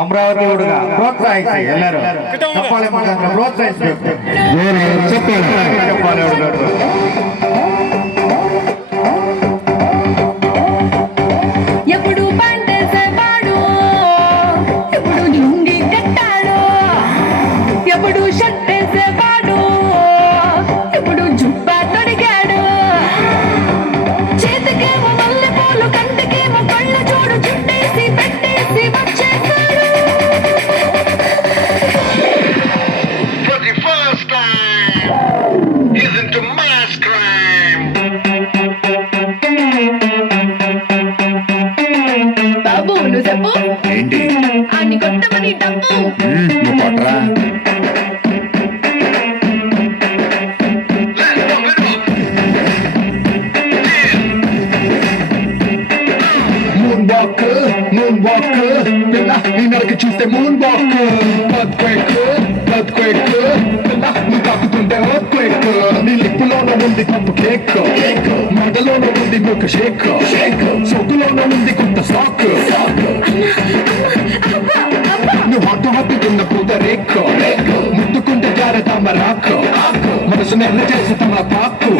ಅಮರಾವತಿ ಹುಡುಗ ಪ್ರೋತ್ಸಾಹಿಸಿ ಎಲ್ಲರೂ ಚಪ್ಪಾಳೆ ಮುಖಾಂತರ ಪ್ರೋತ್ಸಾಹಿಸಬೇಕು. ಚಪ್ಪಾಳೆ ಹುಡುಗರು ఎప్పుడు పండేసేవాడు ఎప్పుడు లుంగి కట్టాడు ఎప్పుడు షర్ట్ వేసేవాడు ఎప్పుడు జుబ్బా తొడిగాడు చేతికేమో మల్లెపూలు కంటికేమో కళ్ళు చూడు చుట్టేసి పెట్టేసి వచ్చేసాడు. For the first time, he's into mass crime. బాబు నువ్వు చెప్పు ఏంటి అన్ని కొట్టమని డబ్బు నువ్వు కొట్టరా? Let's pump it up. Moon walk పిల్ల నీ నరకి చూస్తే మూన్ వాక్ క్వేక్ పిల్ల నీ తాకుతుంటే క్వేక్ నీ లిప్పులోన ఉంది కప్పు కేక్ మెడలోన ఉంది ఒక షేక్ సొక్కులోన ఉంది కొంత స్టాక్ నువ్వు హత్తుకున్న పూత రేక్ ముట్టుకుంటే జారే తమ రాక్ మనసు నెల్ల చేసి తమ పాకు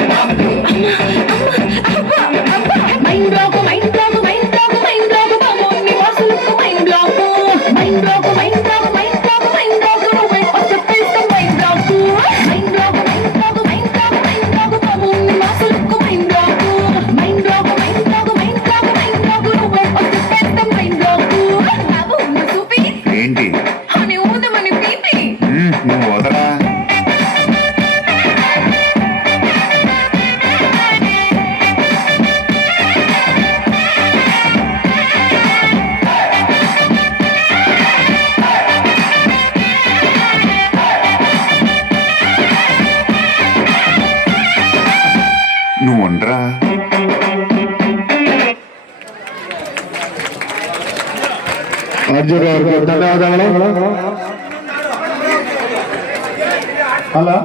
mind block mind block mind block mind block బాబు నీ వాసులకు mind block mind block mind block mind block mind block నువ్వే వస్తేస్తా mind block mind block mind block mind block mind block బాబు నీ వాసులకు mind block mind block mind block mind block mind block నువ్వే వస్తేస్తా మైండ్ బ్లాక్ బాబు నువ్వు చూపి ఏంటి అని ఊదమని పీపి నువ్వు వదరా? నువ్వు ఉండరా? అర్జున్ గారికి ధన్యవాదాలు. అలా